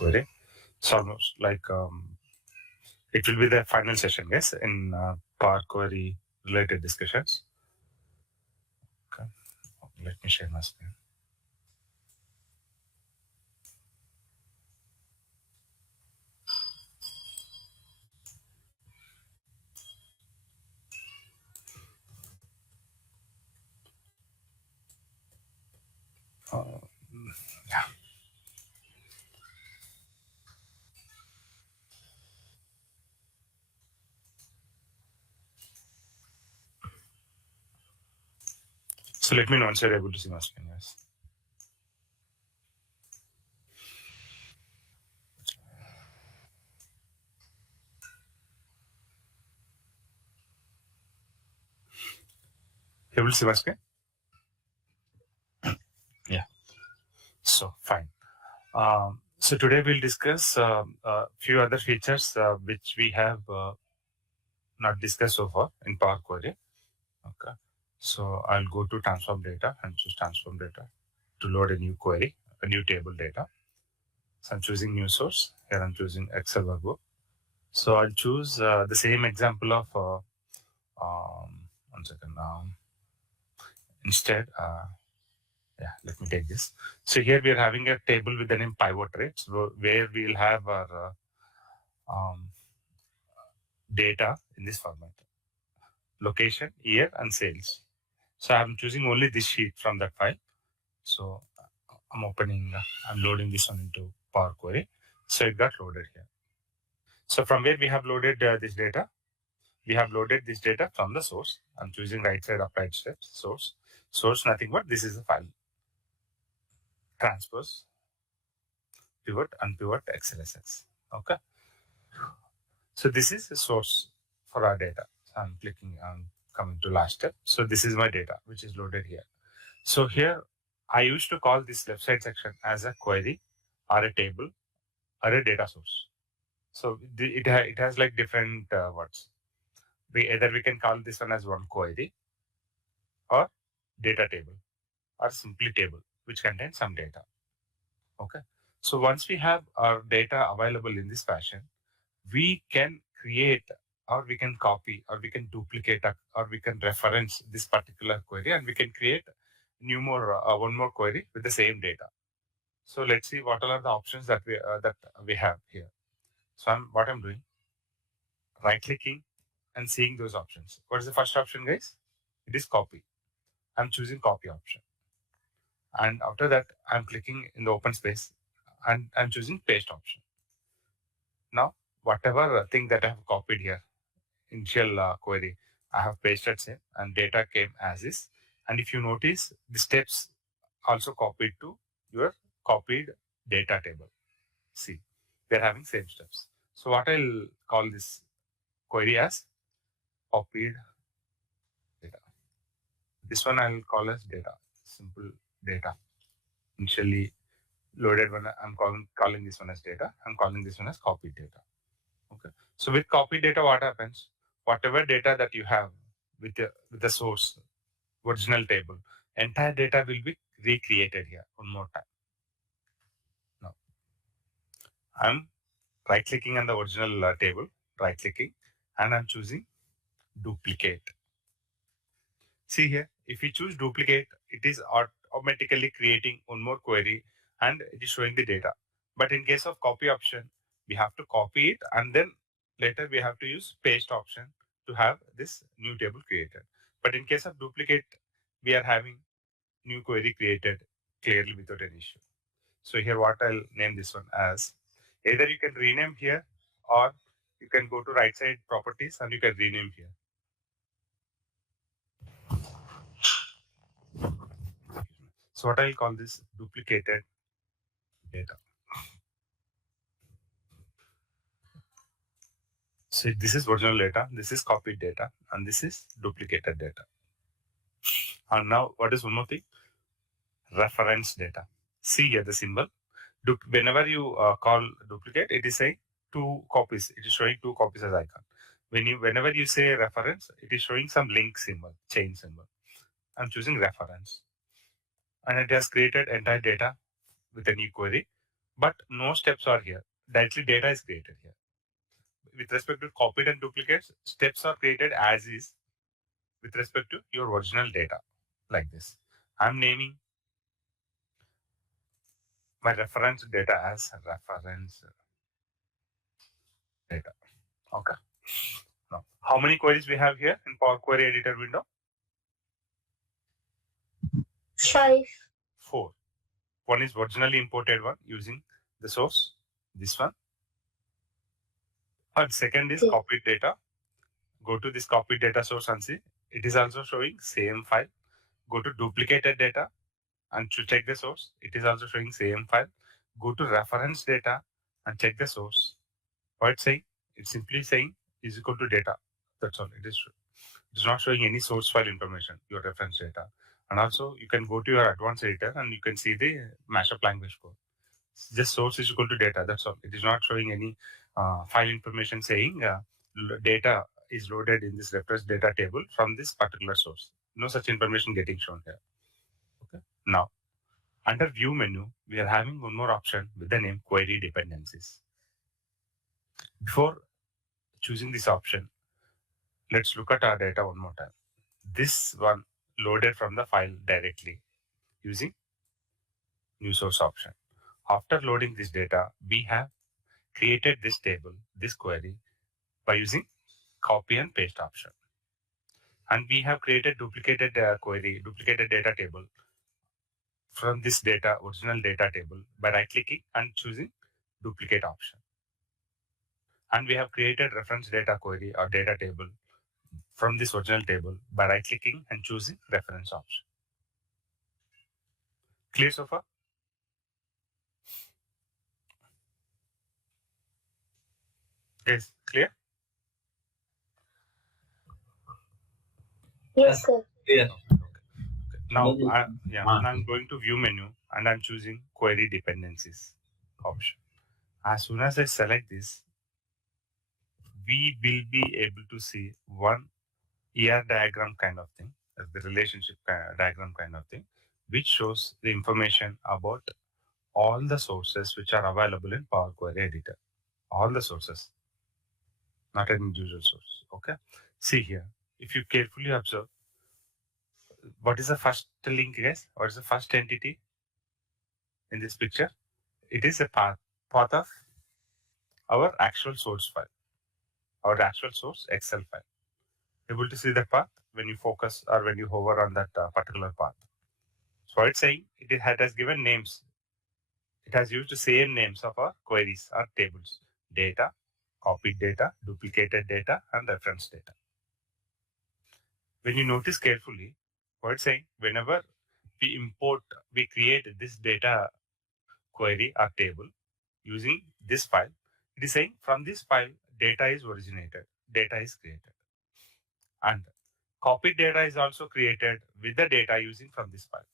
query. So almost like it will be the final session, guys, in Power Query related discussions. Okay, let me share my screen. Yeah. So let me know once you're able to see my screen, guys. Able to see my screen? Yeah. So fine. So today we'll discuss a few other features which we have not discussed so far in Power Query. Okay. So I'll go to transform data and choose transform data to load a new query, a new table data. So I'm choosing new source. Here I'm choosing Excel workbook. So I'll choose the same example of, 1 second. Instead, yeah, let me take this. So here we are having a table with the name pivot rates, where we'll have our data in this format: location, year, and sales. So I'm choosing only this sheet from that file. So I'm opening, I'm loading this one into Power Query. So it got loaded here. So from where we have loaded this data, we have loaded this data from the source. I'm choosing right side applied steps, source. Source, nothing but this is the file. Transpose, pivot, unpivot, XLSX. Okay. So this is the source for our data. So I'm clicking on coming to last step. So this is my data, which is loaded here. So here I used to call this left side section as a query or a table or a data source. So it has like different words. We can call this one as one query or data table or simply table, which contains some data. Okay. So once we have our data available in this fashion, we can create or we can copy or we can duplicate or we can reference this particular query, and we can create one more query with the same data. So let's see what are the options that we have here. So what I'm doing, right clicking and seeing those options. What is the first option, guys? It is copy. I'm choosing copy option. And after that, I'm clicking in the open space and I'm choosing paste option. Now, whatever thing that I have copied here, initial query, I have pasted same and data came as is. And if you notice, the steps also copied to your copied data table. See, they're having same steps. So what I'll call this query as copied data. This one I'll call as data, simple data. Initially loaded one, I'm calling this one as data. I'm calling this one as copied data. Okay. So with copied data, what happens? Whatever data that you have with the source, original table, entire data will be recreated here one more time. Now, I'm right clicking on the original table, right clicking, and I'm choosing duplicate. See here, if you choose duplicate, it is automatically creating one more query and it is showing the data. But in case of copy option, we have to copy it and then later we have to use paste option to have this new table created. But in case of duplicate, we are having new query created clearly without an issue. So here what I'll name this one as, either you can rename here or you can go to right side properties and you can rename here. So what I'll call this duplicated data. So this is original data, this is copied data, and this is duplicated data. And now what is one more thing? Reference data. See here the symbol. Whenever you call duplicate, it is saying 2 copies. It is showing 2 copies as icon. Whenever you say reference, it is showing some link symbol, chain symbol. I'm choosing reference. And it has created entire data with a new query. but no steps are here. Directly data is created here. With respect to copied and duplicates, steps are created as is with respect to your original data, like this. I'm naming my reference data as reference data. Okay. Now, how many queries we have here in Power Query Editor window? 5. 4. One is originally imported one using the source, this one. And second is copied data. Go to this copied data source and see. It is also showing same file. Go to duplicated data and to check the source. It is also showing same file. Go to reference data and check the source. What it's saying? It's simply saying is equal to data. That's all. It's not showing any source file information, your reference data. And also you can go to your advanced editor and you can see the mashup language code. Just source is equal to data. That's all. It is not showing any file information saying data is loaded in this reference data table from this particular source. No such information getting shown here. Okay. Now, under View menu, we are having one more option with the name Query Dependencies. Before choosing this option, let's look at our data one more time. This one loaded from the file directly using new source option. After loading this data, we have created this table, this query, by using copy and paste option. And we have created duplicated query, duplicated data table from this data, original data table, by right-clicking and choosing duplicate option. And we have created reference data query or data table from this original table by right-clicking and choosing reference option. Clear so far? Yes, clear? Yes, sir. Yeah. Now, I'm going to View menu and I'm choosing Query Dependencies option. As soon as I select this, we will be able to see one ER diagram kind of thing, the relationship diagram kind of thing, which shows the information about all the sources which are available in Power Query Editor. All the sources, not an individual source. Okay. See here, if you carefully observe, what is the first link, guys? What is the first entity in this picture? It is a path of our actual source file, our actual source Excel file. Able to see that path when you focus or when you hover on that particular path. So it's saying it has given names. It has used the same names of our queries or tables: data, copied data, duplicated data, and reference data. When you notice carefully, what it's saying, whenever we create this data query or table using this file, it is saying from this file, data is originated, data is created. And copied data is also created with the data using from this file.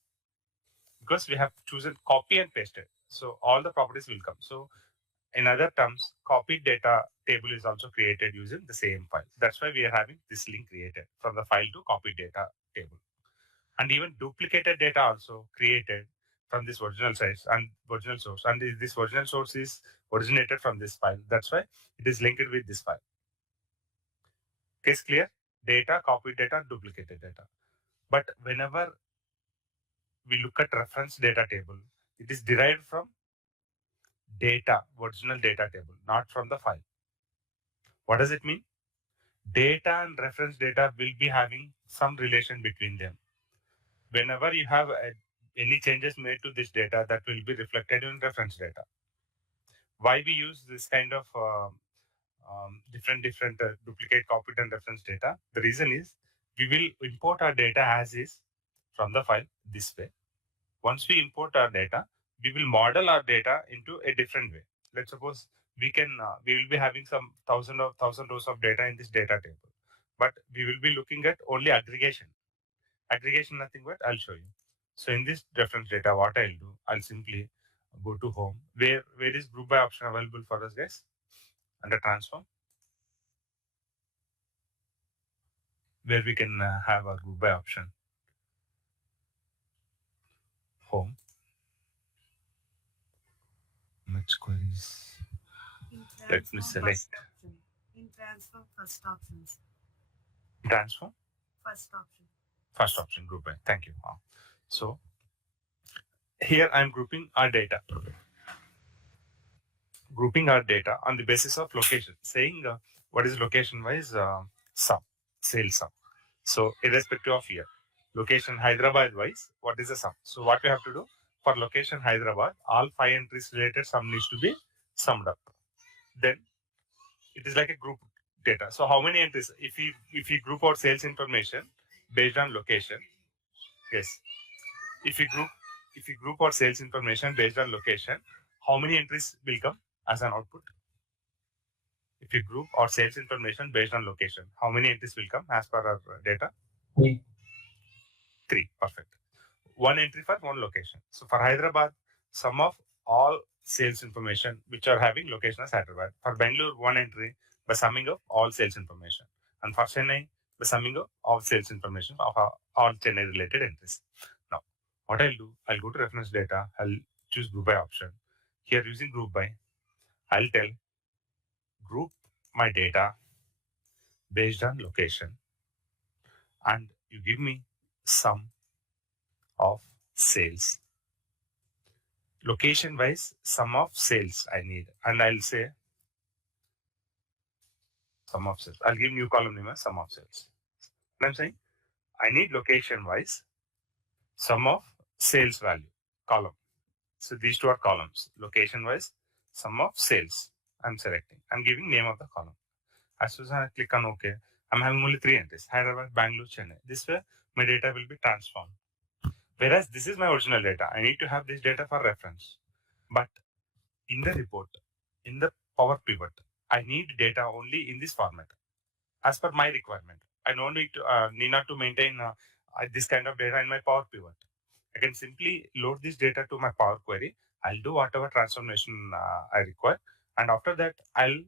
Because we have chosen copy and pasted. So all the properties will come. So in other terms, copied data table is also created using the same file. That's why we are having this link created from the file to copied data table. And even duplicated data also created from this original size and original source. And this original source is originated from this file. That's why it is linked with this file. Case clear? Data, copied data, duplicated data. But whenever we look at reference data table, it is derived from data, original data table, not from the file. What does it mean? Data and reference data will be having some relation between them. Whenever you have any changes made to this data, that will be reflected in reference data. Why we use this kind of different duplicate, copied, and reference data? The reason is we will import our data as is from the file this way. Once we import our data, we will model our data into a different way. Let's suppose we will be having some thousand rows of data in this data table, but we will be looking at only aggregation. Aggregation, nothing but I'll show you. So in this reference data, what I'll do, I'll simply go to home. Where is group by option available for us, guys? Under transform, where we can have a group by option. Home. Which queries? Let me select. In transform, first options. Transform? First option. First option, group by. Thank you. So here I'm grouping our data. Grouping our data on the basis of location, saying what is location wise sum, sales sum. So irrespective of year, location Hyderabad wise, what is the sum? So what we have to do for location Hyderabad, all 5 entries related sum needs to be summed up. Then it is like a group data. So how many entries? If we group our sales information based on location, yes. If we group our sales information based on location, how many entries will come as an output? If you group our sales information based on location, how many entries will come as per our data? 3. Perfect. One entry for one location. So for Hyderabad, sum of all sales information which are having location as Hyderabad. For Bangalore, one entry by summing of all sales information. And for Chennai, by summing of all sales information of all Chennai related entries. Now, what I'll do, I'll go to reference data, I'll choose group by option. Here using group by, I'll tell group my data based on location, and you give me sum of sales. Location wise, sum of sales I need, and I'll say sum of sales. I'll give new column name as sum of sales. And I'm saying I need location wise sum of sales value column. So these two are columns. Location wise sum of sales. I'm selecting. I'm giving name of the column. As soon as I click on OK, I'm having only 3 entries: Hyderabad, Bangalore, Chennai. This way my data will be transformed. Whereas this is my original data. I need to have this data for reference. But in the report, in the Power Pivot, I need data only in this format as per my requirement. I don't need not to maintain this kind of data in my Power Pivot. I can simply load this data to my Power Query. I'll do whatever transformation I require. And after that, I'll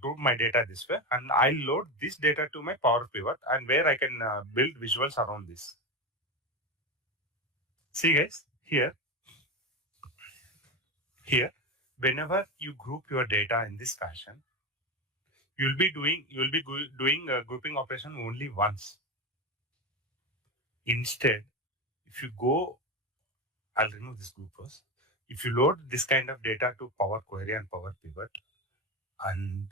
group my data this way, and I'll load this data to my Power Pivot, and where I can build visuals around this. See guys, here, whenever you group your data in this fashion, you'll be doing a grouping operation only once. Instead, if you go, I'll remove this group first. If you load this kind of data to Power Query and Power Pivot, and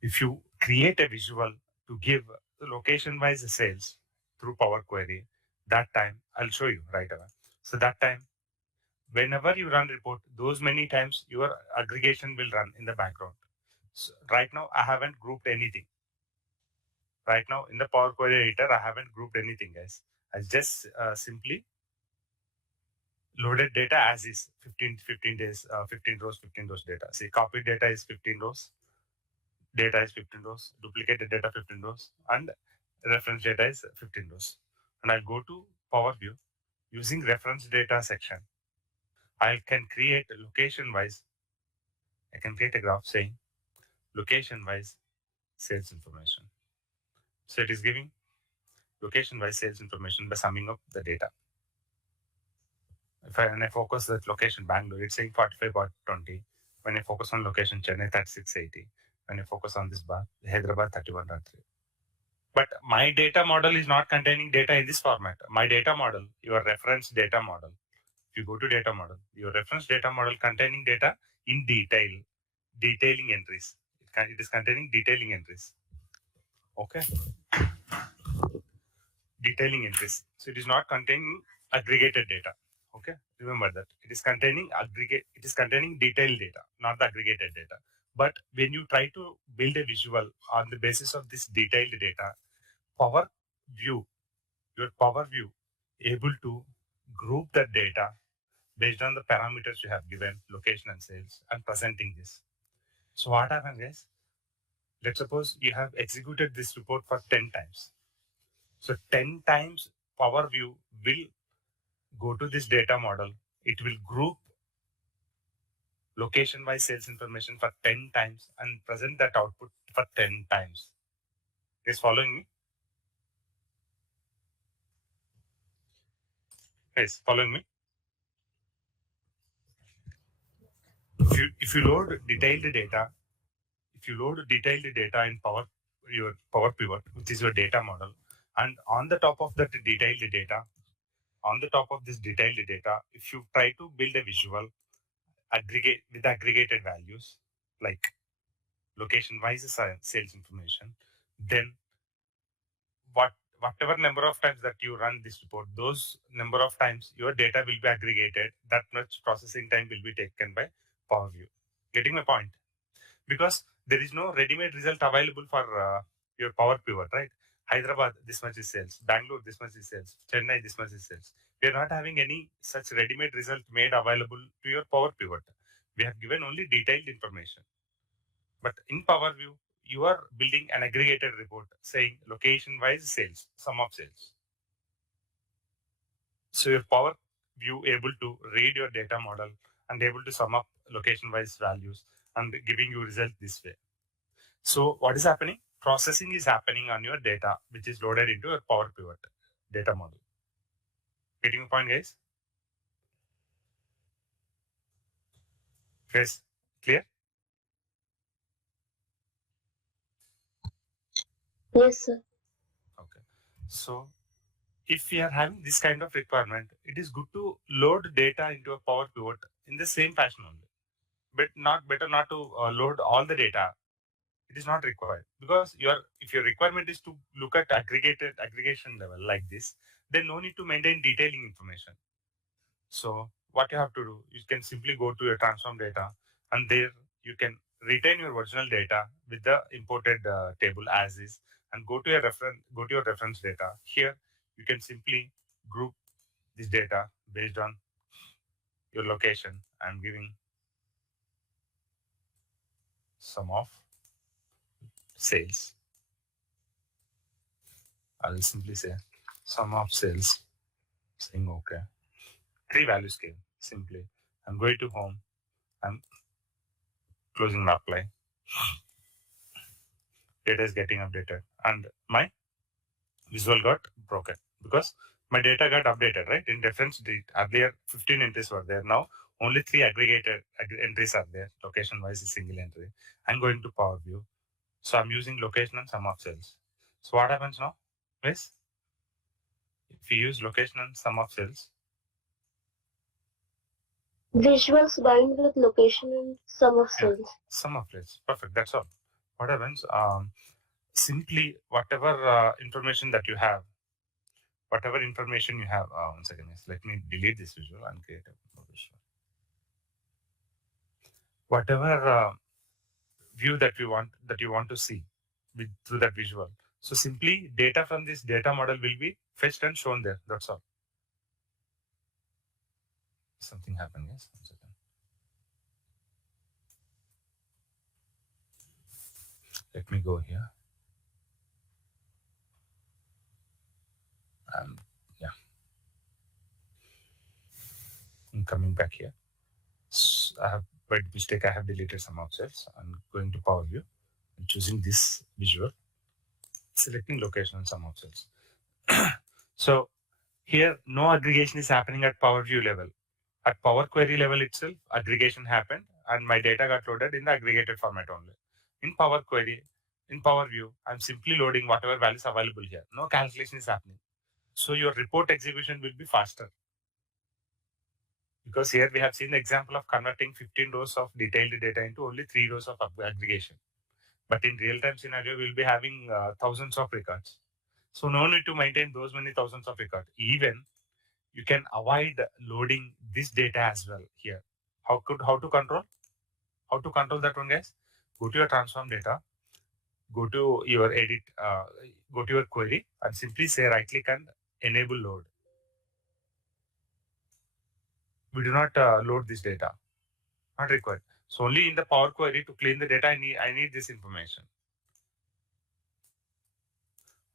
if you create a visual to give location-wise sales through Power Query, that time I'll show you right away. So that time, whenever you run report, those many times your aggregation will run in the background. So right now, I haven't grouped anything. Right now, in the Power Query editor, I haven't grouped anything, guys. I just simply loaded data as is, 15 days, 15 rows, 15 rows data. See, copied data is 15 rows, data is 15 rows, duplicated data 15 rows, and reference data is 15 rows. And I'll go to Power View. Using reference data section, I can create location-wise. I can create a graph saying location-wise sales information. So it is giving location-wise sales information by summing up the data. When I focus that location Bangalore, it's saying 45.20. When I focus on location Chennai, that's 680. When I focus on this bar, Hyderabad 31.3. But my data model is not containing data in this format. My data model, your reference data model. If you go to data model, your reference data model containing data in detailing entries. It is containing detailing entries. Okay. Detailing entries. So it is not containing aggregated data. Okay, remember that it is containing detailed data, not the aggregated data. But when you try to build a visual on the basis of this detailed data, Power View, your Power View, able to group the data based on the parameters you have given, location and sales, and presenting this. So what happens is, let's suppose you have executed this report for 10 times. So 10 times Power View will go to this data model. It will group location-wise sales information for 10 times and present that output for 10 times. Is following me? Yes, following me? if you load detailed data, in your Power Pivot, which is your data model, and on the top of that detailed data, on the top of this detailed data, if you try to build a visual aggregated values like location wise sales information, then whatever number of times that you run this report, those number of times your data will be aggregated. That much processing time will be taken by Power View. Getting my point? Because there is no ready-made result available for your Power Pivot, right? Hyderabad, this much is sales. Bangalore, this much is sales. Chennai, this much is sales. We are not having any such ready-made result made available to your Power Pivot. We have given only detailed information. But in Power View, you are building an aggregated report saying location-wise sales, sum of sales. So your Power View able to read your data model and able to sum up location-wise values and giving you result this way. So what is happening? Processing is happening on your data, which is loaded into your Power Pivot data model. Getting the point, guys? Guys, clear? Yes, sir. Okay. So if we are having this kind of requirement, it is good to load data into a Power Pivot in the same fashion only. But better not to load all the data. It is not required because if your requirement is to look at aggregation level like this, then no need to maintain detailing information. So what you have to do, you can simply go to your transform data, and there you can retain your original data with the imported table as is, and go to your reference data. Here you can simply group this data based on your location. I'm giving sum of sales. I'll simply say sum of sales, saying okay. 3 values came simply. I'm going to home. I'm closing the apply. Data is getting updated, and my visual got broken because my data got updated, right? In reference, earlier 15 entries were there. Now only 3 aggregated entries are there. Location wise is single entry. I'm going to Power View. So I'm using location and sum of cells. So what happens now? Yes, if we use location and sum of cells, Visuals bind with location and sum of yeah, cells. sum of cells. Perfect. That's all. What happens? Simply whatever information that you have, one second, yes, let me delete this visual and create a visual. Whatever view that you want to see through that visual. So simply data from this data model will be fetched and shown there. That's all. Something happened, yes. 1 second. Let me go here. Yeah. I'm coming back here. I have, by mistake, I have deleted some of cells. I'm going to Power View and choosing this visual, selecting location and sum of cells. So here, no aggregation is happening at Power View level. At Power Query level itself, aggregation happened and my data got loaded in the aggregated format only. In Power Query, in Power View, I'm simply loading whatever values available here. No calculation is happening. So your report execution will be faster. Because here we have seen the example of converting 15 rows of detailed data into only 3 rows of aggregation. But in real-time scenario, we'll be having thousands of records. So no need to maintain those many thousands of records. Even you can avoid loading this data as well here. How to control? How to control that one, guys? Go to your transform data, go to your edit, go to your query, and simply say right click and enable load. We do not load this data, not required. So only in the Power Query to clean the data, I need this information.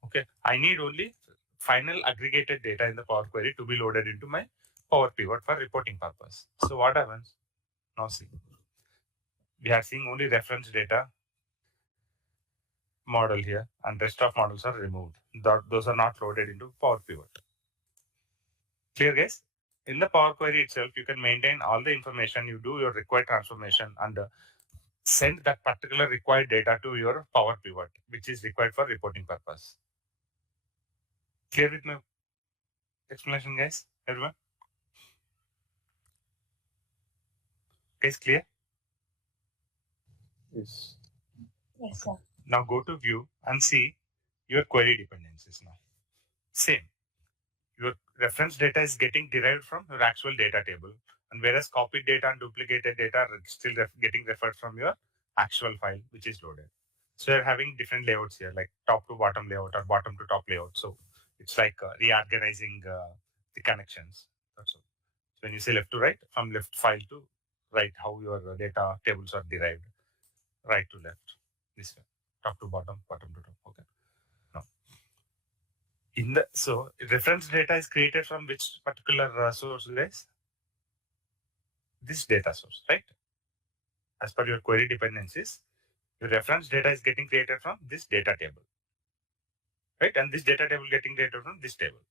Okay, I need only final aggregated data in the Power Query to be loaded into my Power Pivot for reporting purpose. So what happens? Now see, we are seeing only reference data model here, and rest of models are removed. Those are not loaded into Power Pivot. Clear, guys? in the Power Query itself, you can maintain all the information, you do your required transformation and send that particular required data to your Power Pivot, which is required for reporting purpose. Clear with my explanation, guys? Everyone? Guys, clear? Yes. Yes, sir. Now go to view and see your query dependencies now. Same. Your reference data is getting derived from your actual data table, and whereas copied data and duplicated data are still getting referred from your actual file, which is loaded. So you're having different layouts here, like top to bottom layout or bottom to top layout. So it's like reorganizing the connections. That's all. So when you say left to right, from left file to right, how your data tables are derived, right to left, this way, top to bottom, bottom to top. Okay. Now, in the reference data is created from which particular source, guys? This data source, right? As per your query dependencies, your reference data is getting created from this data table, right? And this data table getting created from this table.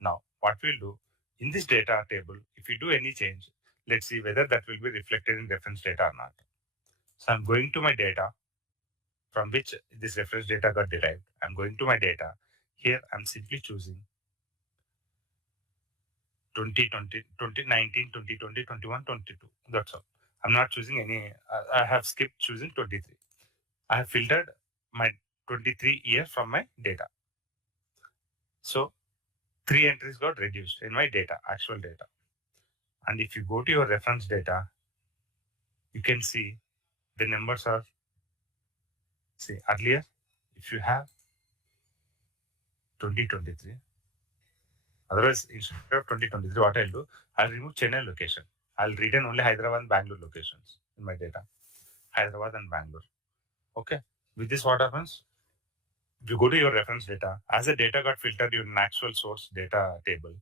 Now, what we'll do in this data table, if you do any change, let's see whether that will be reflected in reference data or not. So I'm going to my data from which this reference data got derived. I'm going to my data. Here, I'm simply choosing 2020, 2019, 2020, 21, 22. That's all. I'm not choosing any. I have skipped choosing 23. I have filtered my 23 year from my data. So 3 entries got reduced in my data, actual data. And if you go to your reference data, you can see the numbers are, see, earlier, if you have 2023, otherwise, instead of 2023, what I'll do, I'll remove Chennai location. I'll retain only Hyderabad and Bangalore locations in my data. Hyderabad and Bangalore. Okay. With this, what happens? If you go to your reference data, as the data got filtered in an actual source data table,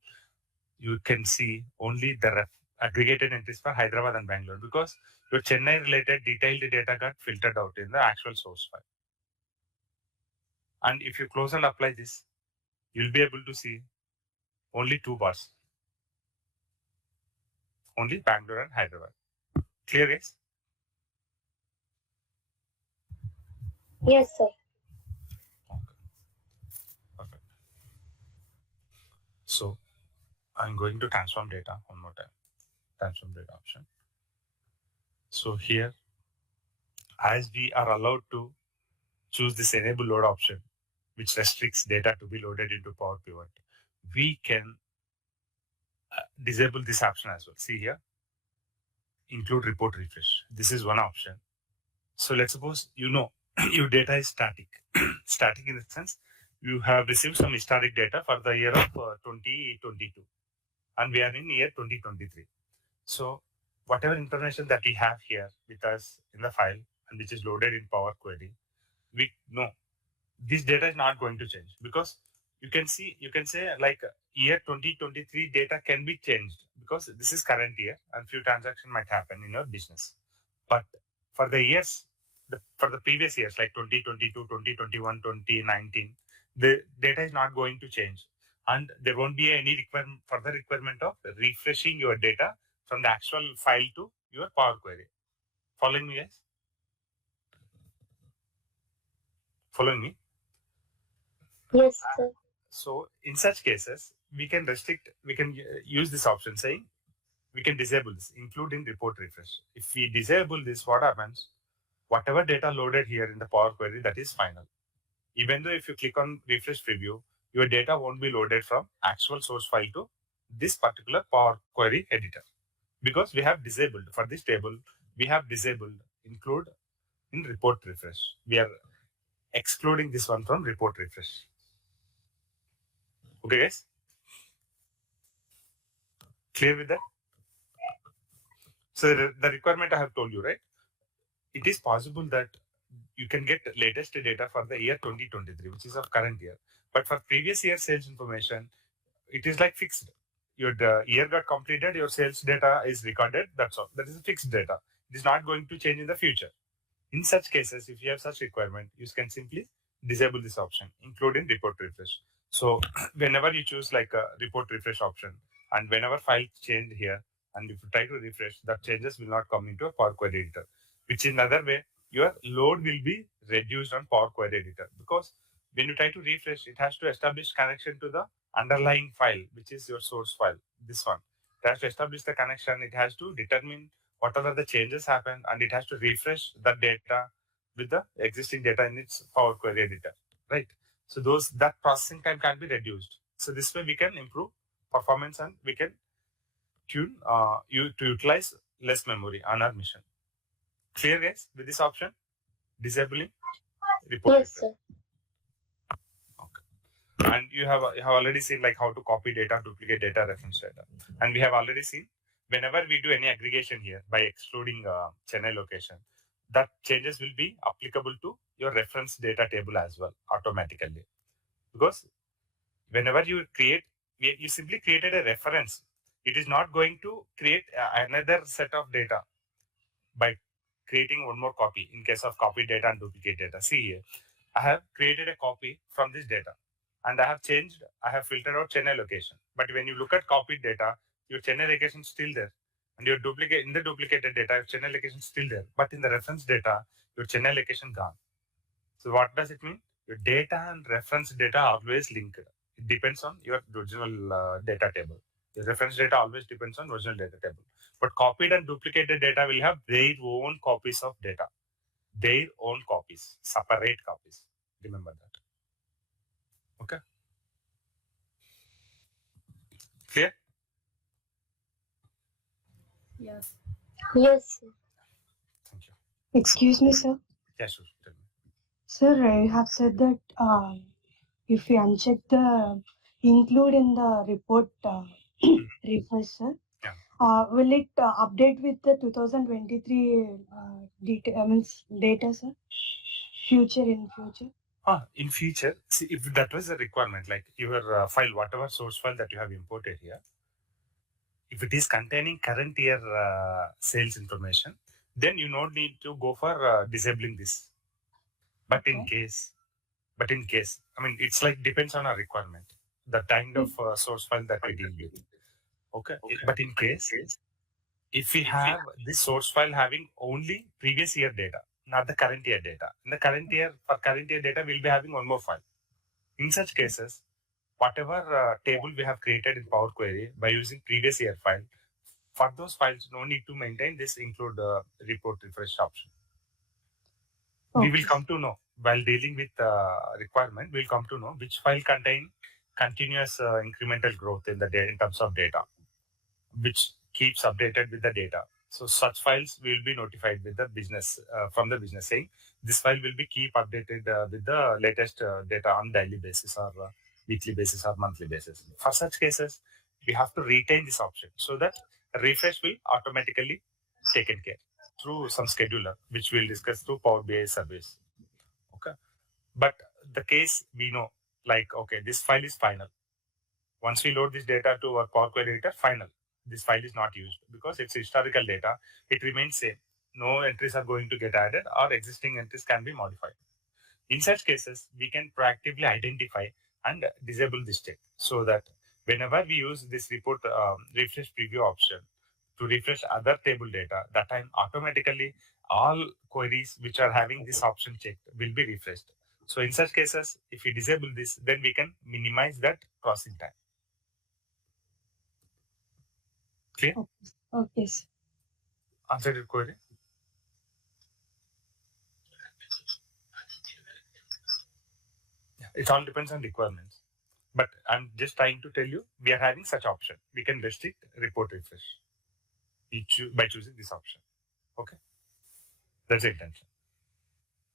you can see only the aggregated entries for Hyderabad and Bangalore because your Chennai related detailed data got filtered out in the actual source file. And if you close and apply this, you'll be able to see only 2 bars. Only Bangalore and Hyderabad. Clear, guys? Yes, sir. Okay. Perfect. So I'm going to transform data one more time. Transform data option. So here, as we are allowed to choose this enable load option, which restricts data to be loaded into Power Pivot, we can disable this option as well. See here, include report refresh. This is one option. So let's suppose your data is static. Static in the sense you have received some historic data for the year of 2022, and we are in year 2023. So whatever information that we have here with us in the file and which is loaded in Power Query, we know this data is not going to change because you can say like year 2023 data can be changed because this is current year and few transactions might happen in your business. But for the years, for the previous years like 2022, 2021, 2019, the data is not going to change. And there won't be any further requirement of refreshing your data from the actual file to your Power Query. Following me, guys? Following me? Yes, sir. So in such cases, we can use this option saying we can disable this, including report refresh. If we disable this, what happens? Whatever data loaded here in the Power Query, that is final. Even though if you click on refresh preview, your data won't be loaded from actual source file to this particular Power Query editor. Because we have disabled, for this table, we have disabled include in report refresh. We are excluding this one from report refresh. Okay, guys? Clear with that? So the requirement I have told you, right? It is possible that you can get latest data for the year 2023, which is of current year. But for previous year sales information, it is like fixed. Your year got completed, your sales data is recorded, that's all. That is a fixed data. It is not going to change in the future. In such cases, if you have such requirement, you can simply disable this option, including report refresh. So whenever you choose like a report refresh option, And whenever file change here, and if you try to refresh, that changes will not come into a Power Query Editor, which in another way, your load will be reduced on Power Query Editor, because when you try to refresh, it has to establish connection to the underlying file, which is your source file, this one. It has to establish the connection. It has to determine whatever the changes happen, and it has to refresh the data with the existing data in its Power Query Editor, right? So that processing time can be reduced. So this way we can improve performance, and we can tune you to utilize less memory on our mission. Clear, guys, with this option? Disabling report Yes, refresh. sir. And you have already seen like how to copy data, duplicate data, reference data. And we have already seen whenever we do any aggregation here by excluding Chennai location, that changes will be applicable to your reference data table as well automatically. Because whenever you you simply created a reference. It is not going to create another set of data by creating one more copy in case of copy data and duplicate data. See here, I have created a copy from this data, and I have filtered out Chennai location. But when you look at copied data, your Chennai location is still there. And your duplicated data, your Chennai location is still there. But in the reference data, your Chennai location gone. So what does it mean? Your data and reference data are always linked. It depends on your original data table. The reference data always depends on original data table. But copied and duplicated data will have their own copies of data, their own copies, separate copies. Remember that. Okay. Clear? Yes. Yes, sir. Thank you. Excuse me, sir. Yeah, sure. Tell me. Sir, you have said that if we uncheck the include in the report refresh, sir, Yeah. will it update with the 2023 data, sir? In future? In future, see if that was a requirement, like your file, whatever source file that you have imported here, if it is containing current year sales information, then you don't need to go for disabling this. But in Okay. case, I mean, it's like depends on our requirement, the kind of source file that we deal with. Okay. But in case, if we have this source file having only previous year data, not the current year data, in the for current year data, we'll be having one more file. In such cases, whatever table we have created in Power Query by using previous year file, for those files, no need to maintain this include report refresh option. We will come to know while dealing with requirement. We'll come to know which file contain continuous incremental growth in in terms of data, which keeps updated with the data. So such files will be notified with the business from the business saying this file will be keep updated with the latest data on daily basis or weekly basis or monthly basis. For such cases, we have to retain this option so that refresh will automatically taken care through some scheduler, which we'll discuss through Power BI service. Okay. But the case we know, like, okay, this file is final. Once we load this data to our Power Query Editor, final. This file is not used because it's historical data. It remains same. No entries are going to get added or existing entries can be modified. In such cases, we can proactively identify and disable this check so that whenever we use this report refresh preview option to refresh other table data, that time automatically all queries which are having this option checked will be refreshed. So in such cases, if we disable this, then we can minimize that processing time. Clear? Okay, sir. Answered your query? Yeah, it all depends on requirements. But I'm just trying to tell you, we are having such option. We can restrict report refresh by choosing this option. Okay? That's the intention.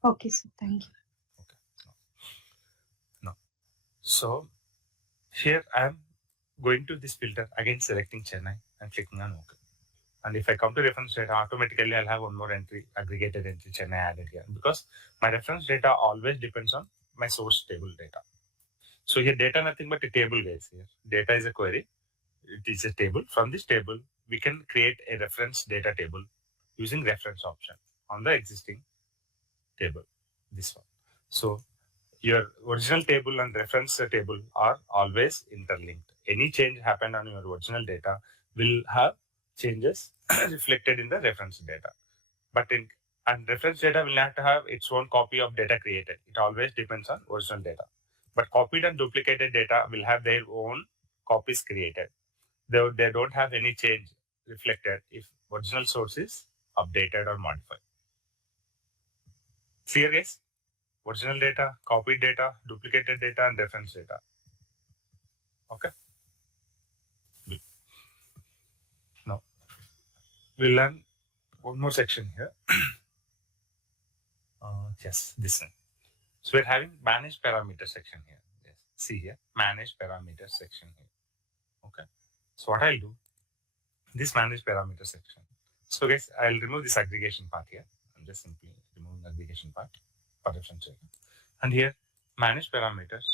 Okay, sir. Thank you. Okay. No. So here I'm going to this filter, again selecting Chennai and clicking on OK. And if I come to reference data, automatically I'll have one more entry, aggregated entry Chennai added here, because my reference data always depends on my source table data. So here data nothing but a table, guys. Here data is a query. It is a table. From this table, we can create a reference data table using reference option on the existing table. This one. So your original table and reference table are always interlinked. Any change happened on your original data will have changes reflected in the reference data. But and reference data will not have its own copy of data created. It always depends on original data. But copied and duplicated data will have their own copies created. They don't have any change reflected if original source is updated or modified. Clear, guys? Original data, copied data, duplicated data, and reference data. Okay. Good. Now we'll learn one more section here. Yes, this one. So we're having manage parameter section here. Yes. See here, manage parameter section here. Okay. So what I'll do, this manage parameter section. So guys, I'll remove this aggregation part here. I'm just simply removing the aggregation part for reference data. And here, manage parameters.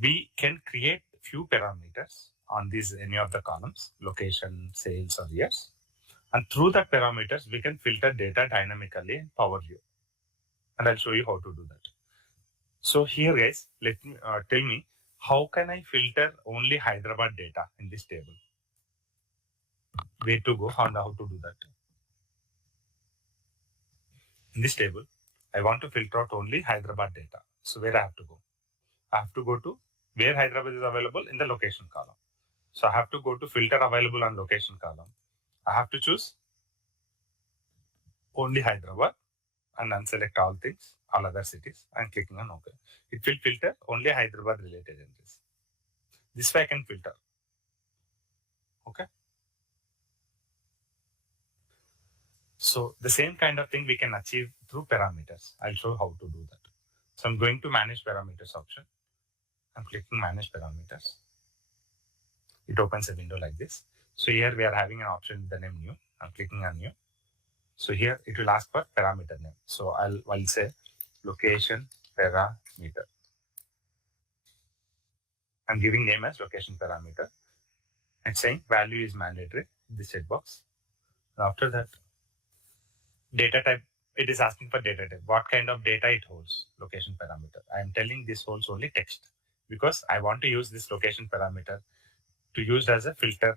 We can create few parameters on these any of the columns, location, sales, or years. And through that parameters, we can filter data dynamically in Power View. And I'll show you how to do that. So here, guys, let me tell me how can I filter only Hyderabad data in this table? Where to go and how to do that? In this table, I want to filter out only Hyderabad data. So where I have to go? I have to go to where Hyderabad is available in the location column. So I have to go to filter available on location column. I have to choose only Hyderabad and unselect all things, all other cities, and clicking on OK. It will filter only Hyderabad related entries. This way I can filter. Okay. So the same kind of thing we can achieve through parameters. I'll show how to do that. So I'm going to manage parameters option. I'm clicking manage parameters. It opens a window like this. So here we are having an option with the name new. I'm clicking on new. So here it will ask for parameter name. So I'll say location parameter. I'm giving name as location parameter and saying value is mandatory, this checkbox. After that, data type, it is asking for data type. What kind of data it holds, location parameter. I am telling this holds only text because I want to use this location parameter to use as a filter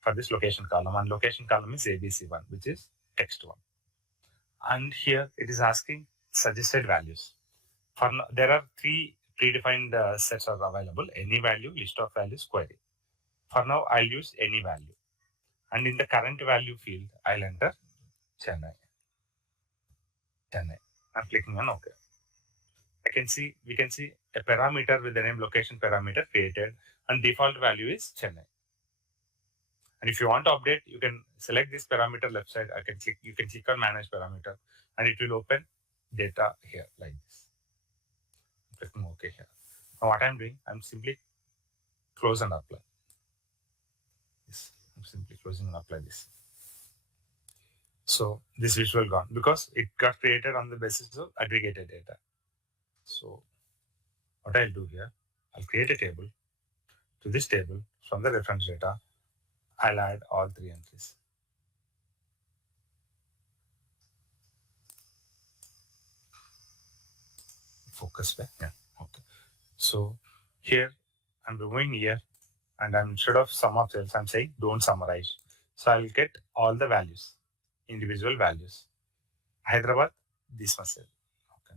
for this location column, and location column is ABC1, which is text one. And here it is asking suggested values. For now, there are three predefined sets are available: any value, list of values, query. For now, I'll use any value, and in the current value field, I'll enter Chennai. I'm clicking on OK. We can see a parameter with the name location parameter created, and default value is Chennai. And if you want to update, you can select this parameter left side. You can click on manage parameter, and it will open data here like this. I'm clicking OK here. Now what I'm doing, I'm simply close and apply. Yes, I'm simply closing and apply this. So this visual gone because it got created on the basis of aggregated data. So what I'll do here, I'll create a table. To this table, from the reference data, I'll add all three entries. Focus back. Yeah. Okay. So here I'm removing here, and instead of sum of cells, I'm saying don't summarize. So I'll get all the values, individual values. Hyderabad, this must cell. Okay.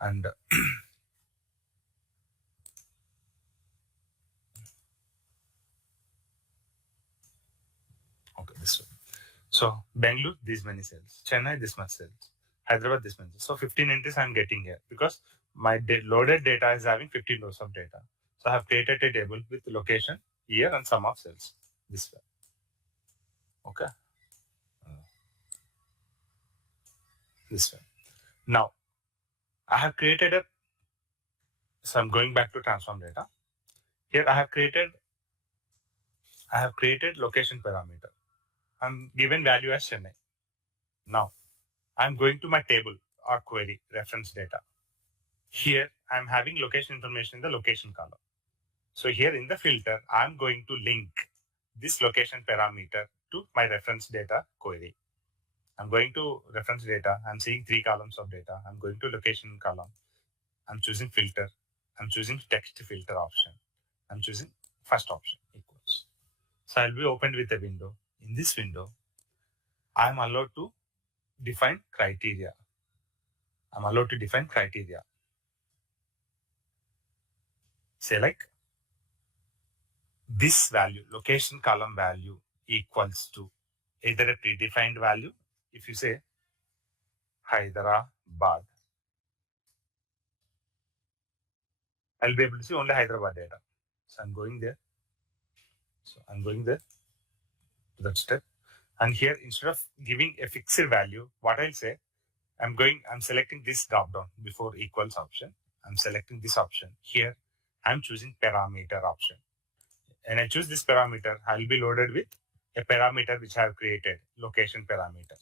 And okay, this one. So Bangalore, these many cells. Chennai, this much cells. Hyderabad, this many. So 15 entries I'm getting here because my loaded data is having 15 rows of data. So I have created a table with location, year, and sum of cells. This way. Okay. This way. Now, I have created so I'm going back to transform data. Here I have created location parameter. I'm given value as Chennai. Now, I'm going to my table or query reference data. Here, I'm having location information in the location column. So here in the filter, I'm going to link this location parameter to my reference data query. I'm going to reference data. I'm seeing 3 columns of data. I'm going to location column. I'm choosing filter. I'm choosing text filter option. I'm choosing first option equals. So I'll be opened with a window. In this window, I'm allowed to define criteria. I'm allowed to define criteria. Say like this value, location column value equals to either a predefined value. If you say Hyderabad, I'll be able to see only Hyderabad data. So I'm going there. So I'm going there to that step. And here, instead of giving a fixed value, what I'll say, I'm selecting this drop down before equals option. I'm selecting this option. Here, I'm choosing parameter option. And I choose this parameter, I'll be loaded with a parameter which I have created, location parameter.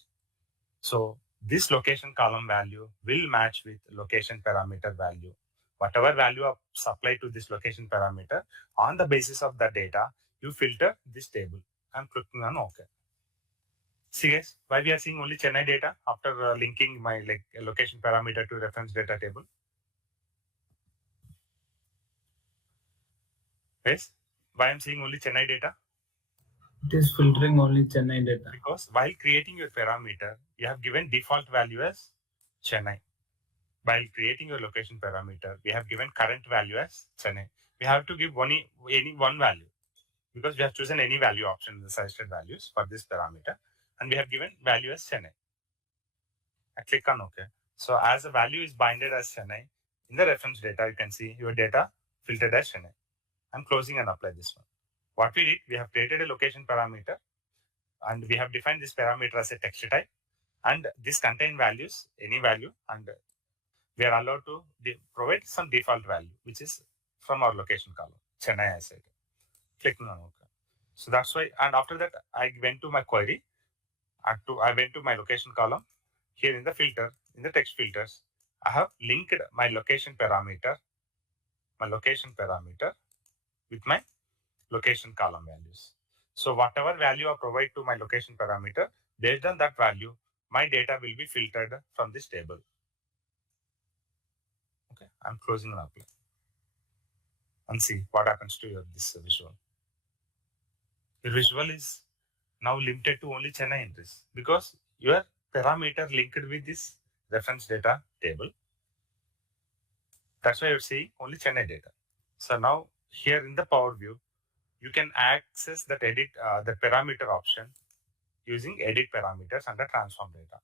So this location column value will match with location parameter value. Whatever value are supplied to this location parameter, on the basis of the data, you filter this table. I'm clicking on OK. See guys, why we are seeing only Chennai data after linking my location parameter to reference data table? Yes, why I'm seeing only Chennai data? It is filtering only Chennai data. Because while creating your parameter, you have given default value as Chennai. While creating your location parameter, we have given current value as Chennai. We have to give any one value because we have chosen any value option in the suggested values for this parameter, and we have given value as Chennai. I click on OK. So as the value is binded as Chennai, in the reference data, you can see your data filtered as Chennai. I'm closing and apply this one. What we did, we have created a location parameter and we have defined this parameter as a text type, and this contain values, any value, and we are allowed to provide some default value, which is from our location column, Chennai as I said. Clicking on OK. So that's why, and after that, I went to my query, I went to my location column. Here in the filter, in the text filters, I have linked my location parameter with my location column values. So whatever value I provide to my location parameter, based on that value, my data will be filtered from this table. Okay, I'm closing and apply. And see what happens to this visual. Your visual is now limited to only Chennai entries because your parameter linked with this reference data table. That's why you're seeing only Chennai data. So now here in the Power View, you can access that the parameter option using edit parameters under transform data.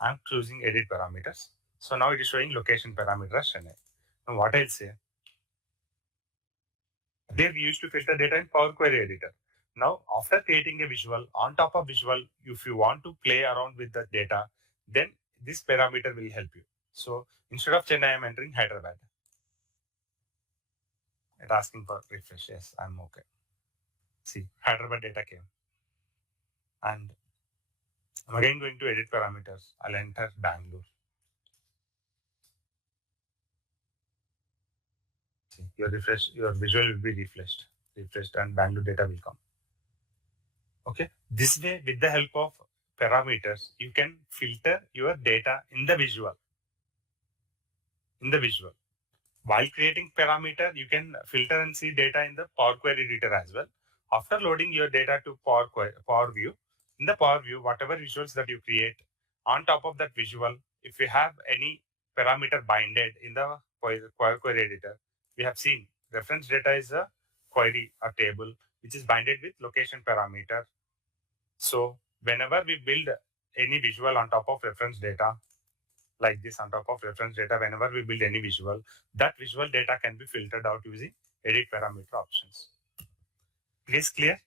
I'm choosing edit parameters. So now it is showing location parameter as Chennai. Now what I'll say, there we used to filter data in Power Query Editor. Now after creating a visual, on top of visual, if you want to play around with the data, then this parameter will help you. So instead of Chennai, I'm entering Hyderabad. It's asking for refresh. Yes, I'm okay. See, Hyderabad data came. And I'm again going to edit parameters. I'll enter Bangalore. See, your visual will be refreshed, and Bangalore data will come. Okay. This way, with the help of parameters, you can filter your data in the visual. While creating parameter, you can filter and see data in the Power Query Editor as well. After loading your data to Power View, in the Power View, whatever visuals that you create, on top of that visual, if you have any parameter binded in the Power Query Editor, we have seen reference data is a query, a table, which is binded with location parameter. So whenever we build any visual on top of reference data, like this on top of reference data, whenever we build any visual, that visual data can be filtered out using edit parameter options. It is clear?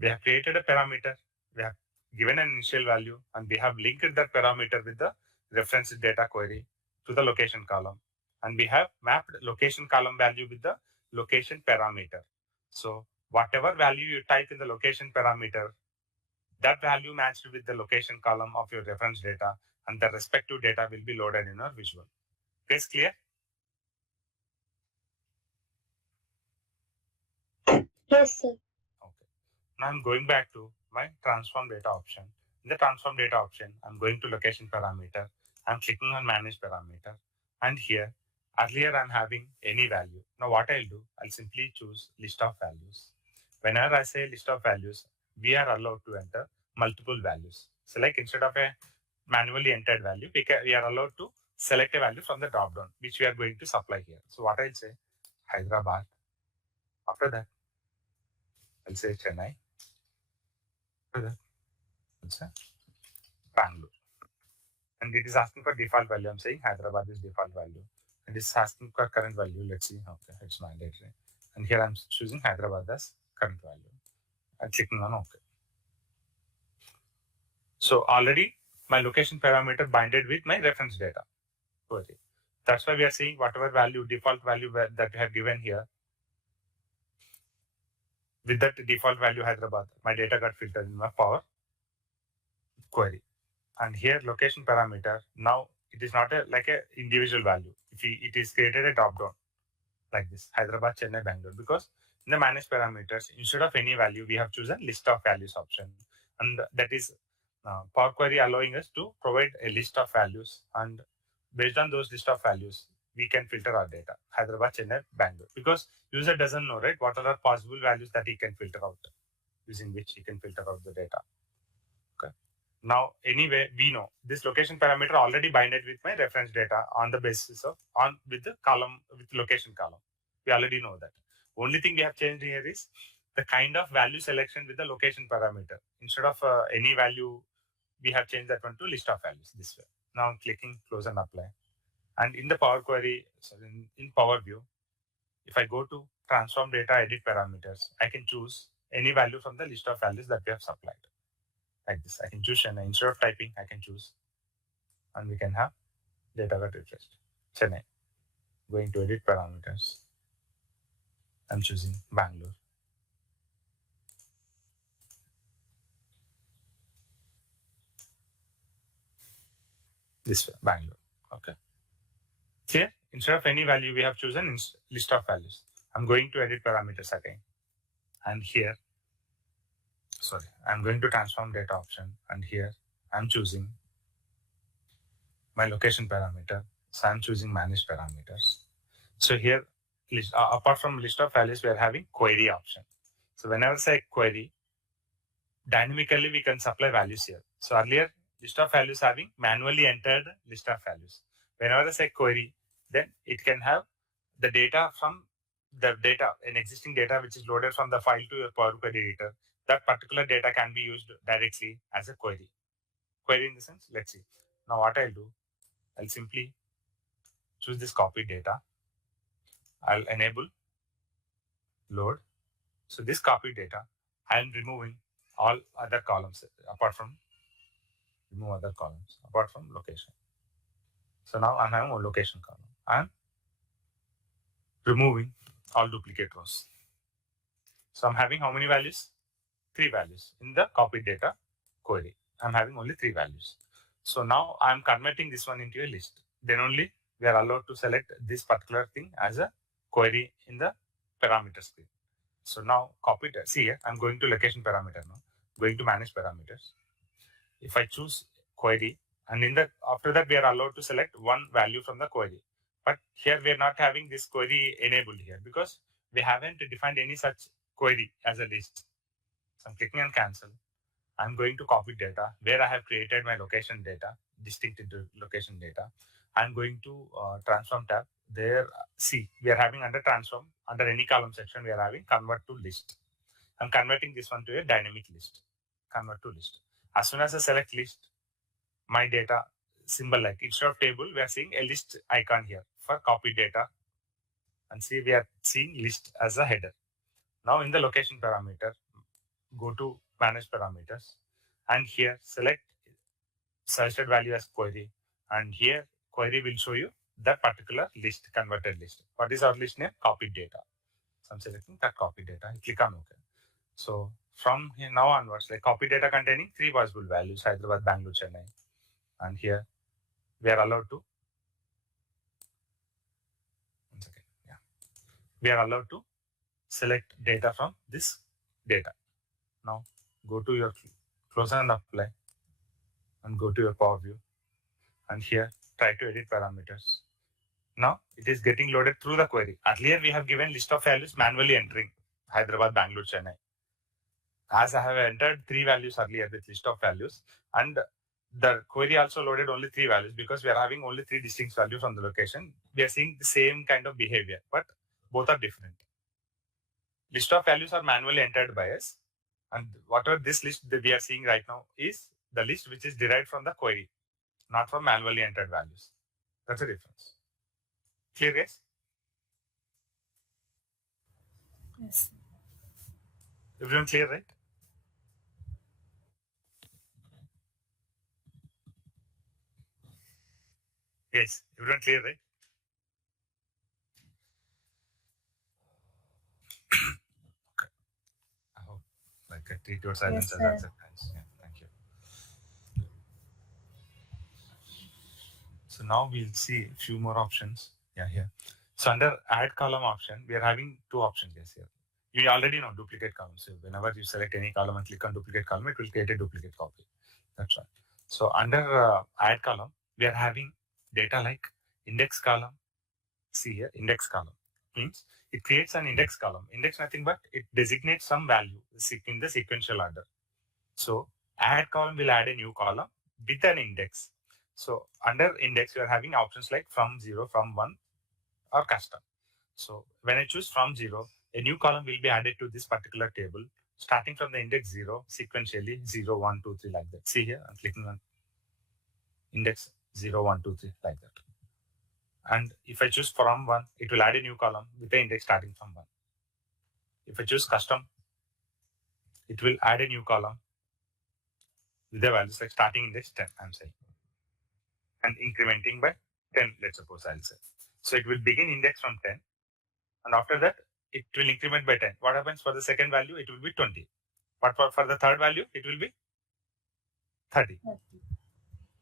We have created a parameter, we have given an initial value, and we have linked that parameter with the reference data query to the location column. And we have mapped location column value with the location parameter. So whatever value you type in the location parameter, that value matched with the location column of your reference data, and the respective data will be loaded in our visual. Is clear? Yes, sir. Okay. Now I'm going back to my transform data option. In the transform data option, I'm going to location parameter. I'm clicking on manage parameter. And here, earlier I'm having any value. Now what I'll do, I'll simply choose list of values. Whenever I say list of values, we are allowed to enter multiple values. So like instead of a manually entered value, we are allowed to select a value from the drop down, which we are going to supply here. So what I'll say, Hyderabad. After that, I'll say Chennai. After that, I'll say Bangalore. And it is asking for default value. I'm saying Hyderabad is default value. And it's asking for current value. Let's see. Okay, it's mandatory. And here I'm choosing Hyderabad as current value. I'm clicking on OK. So already my location parameter binded with my reference data. Query. That's why we are seeing whatever value, default value that we have given here. With that default value Hyderabad, my data got filtered in my Power Query. And here location parameter, now it is not like a individual value. It is created a drop down like this, Hyderabad, Chennai, Bangalore, because in the manage parameters, instead of any value, we have chosen list of values option. And that is Power Query allowing us to provide a list of values. And based on those list of values, we can filter our data, Hyderabad, Chennai, Bangalore, because user doesn't know, right, what are the possible values that he can filter out, using which he can filter out the data. Okay. Now, anyway, we know this location parameter already binded with my reference data on the basis of with the column, with location column. We already know that. Only thing we have changed here is the kind of value selection with the location parameter. Instead of any value, we have changed that one to list of values this way. Now I'm clicking close and apply. And in the Power Query, so in Power View, if I go to transform data, edit parameters, I can choose any value from the list of values that we have supplied. Like this, I can choose Chennai. Instead of typing, I can choose, and we can have data got refreshed. Chennai. Going to edit parameters. I'm choosing Bangalore. This way, Bangalore. Okay. Here, instead of any value, we have chosen list of values. I'm going to edit parameters again. And here, I'm going to transform data option. And here, I'm choosing my location parameter. So I'm choosing manage parameters. So here, apart from list of values, we are having query option. So whenever I say query, dynamically we can supply values here. So earlier, list of values having manually entered list of values. Whenever I say query, then it can have the data from the data, an existing data which is loaded from the file to your Power Query editor. That particular data can be used directly as a query. Query in the sense, let's see. Now what I'll do, I'll simply choose this copy data. I'll enable load. So this copy data, I'm removing all other columns apart from location. So now I'm having a location column. I'm removing all duplicate rows. So I'm having how many values? 3 values in the copy data query. I'm having only 3 values. So now I'm converting this one into a list. Then only we are allowed to select this particular thing as a query in the parameter screen. So now copy data. See here, I'm going to location parameter now. Going to manage parameters. If I choose query, and after that we are allowed to select one value from the query. But here we are not having this query enabled here because we haven't defined any such query as a list. So I'm clicking on cancel. I'm going to copy data where I have created my location data, distinct location data. I'm going to transform tab. There, see, we are having under transform, under any column section, we are having convert to list. I'm converting this one to a dynamic list. Convert to list. As soon as I select list, my data symbol, like instead of table, we are seeing a list icon here for copy data. And see, we are seeing list as a header. Now in the location parameter, go to manage parameters, and here select selected value as query. And here query will show you that particular list, converted list. What is our list name? Copy data. So I'm selecting that copy data. I click on OK. So from here now onwards, like copy data containing 3 possible values, Hyderabad, Bangalore, Chennai. And here we are allowed to, we are allowed to select data from this data. Now go to your close and apply and go to your Power View, and here try to edit parameters. Now it is getting loaded through the query. Earlier we have given list of values manually entering Hyderabad, Bangalore, Chennai. As I have entered 3 values earlier with list of values, and the query also loaded only 3 values because we are having only 3 distinct values on the location. We are seeing the same kind of behavior, but both are different. List of values are manually entered by us, and whatever this list that we are seeing right now is the list which is derived from the query, not from manually entered values. That's the difference. Clear, guys? Yes. Everyone clear, right? Yes, everyone clear, right? Okay. I hope like a treat your silence as sir. acceptance. Yeah, thank you. So now we'll see a few more options. Yeah, here. So under add column option, we are having 2 options here. You already know duplicate column. So whenever you select any column and click on duplicate column, it will create a duplicate copy. That's right. So under add column, we are having data like index column. See here, index column means it creates an index column. Index nothing but it designates some value in the sequential order. So add column will add a new column with an index. So under index, we are having options like from 0, from 1, or custom. So when I choose from 0, a new column will be added to this particular table, starting from the index 0, sequentially 0, 1, 2, 3 like that. See here, I'm clicking on index 0, 1, 2, 3 like that. And if I choose from 1, it will add a new column with the index starting from 1. If I choose custom, it will add a new column with the values like starting index 10, I'm saying, and incrementing by 10, let's suppose I'll say. So it will begin index from 10, and after that, it will increment by 10. What happens for the second value? It will be 20. But for the third value, it will be 30.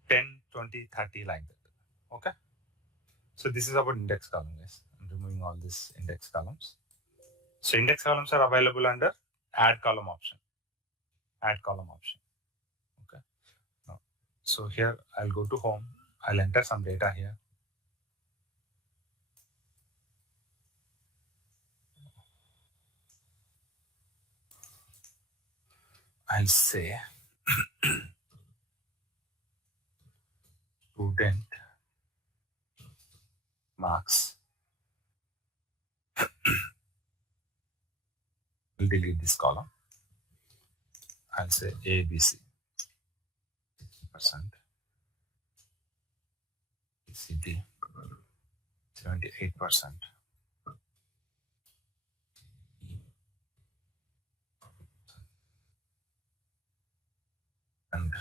10, 20, 30 like that. Okay. So this is about index column, guys. I'm removing all these index columns. So index columns are available under add column option. Add column option. Okay. Now, so here I'll go to home. I'll enter some data here. I'll say student marks. We'll delete this column. I'll say ABC percent, BCD 78%, and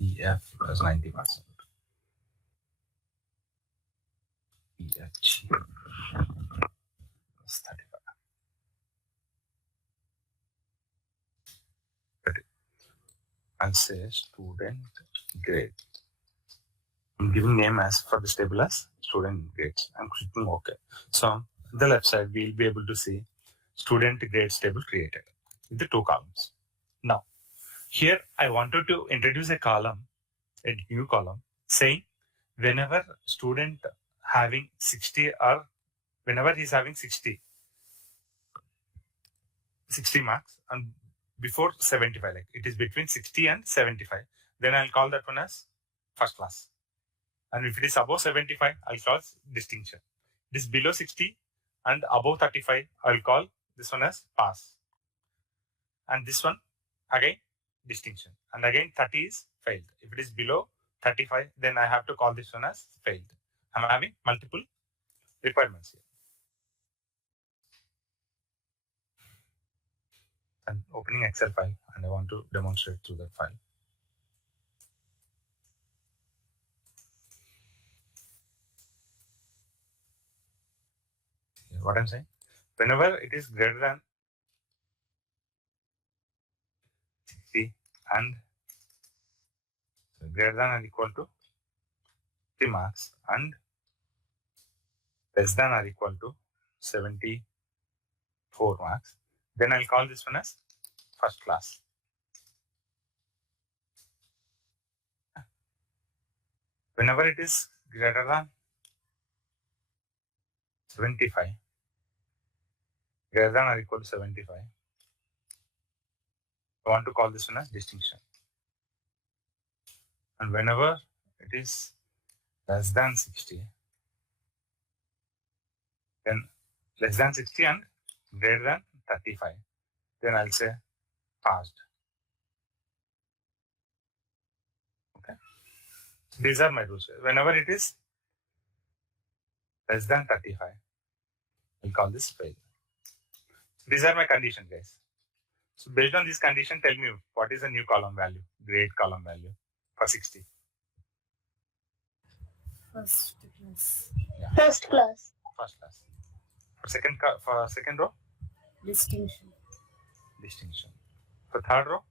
EF plus 90%. EFG plus 35. I'll say student grade. I'm giving name as for this table as student grades. I'm clicking OK. So on the left side, we'll be able to see student grades table created with the 2 columns. Now, here I wanted to introduce a column, a new column, saying whenever student having 60 or whenever he's having 60 marks and before 75, like it is between 60 and 75, then I'll call that one as first class. And if it is above 75, I'll call distinction. It is below 60 and above 35, I'll call this one as pass. And this one, again, distinction. And again, 30 is failed. If it is below 35, then I have to call this one as failed. I'm having multiple requirements here. I'm opening Excel file and I want to demonstrate through that file. What I'm saying, whenever it is greater than 60 and greater than or equal to 3 marks and less than or equal to 74 marks, Then I'll call this one as first class. Whenever it is greater than 75, greater than or equal to 75, I want to call this one as distinction. And whenever it is less than 60, then less than 60 and greater than 35, then I'll say passed. Okay. These are my rules. Whenever it is less than 35, I'll call this fail. These are my conditions, guys. So based on this condition, tell me what is the new column value, grade column value for 60. First class. Yeah. First class. First class. For second row, Distinction. distinction. For third row,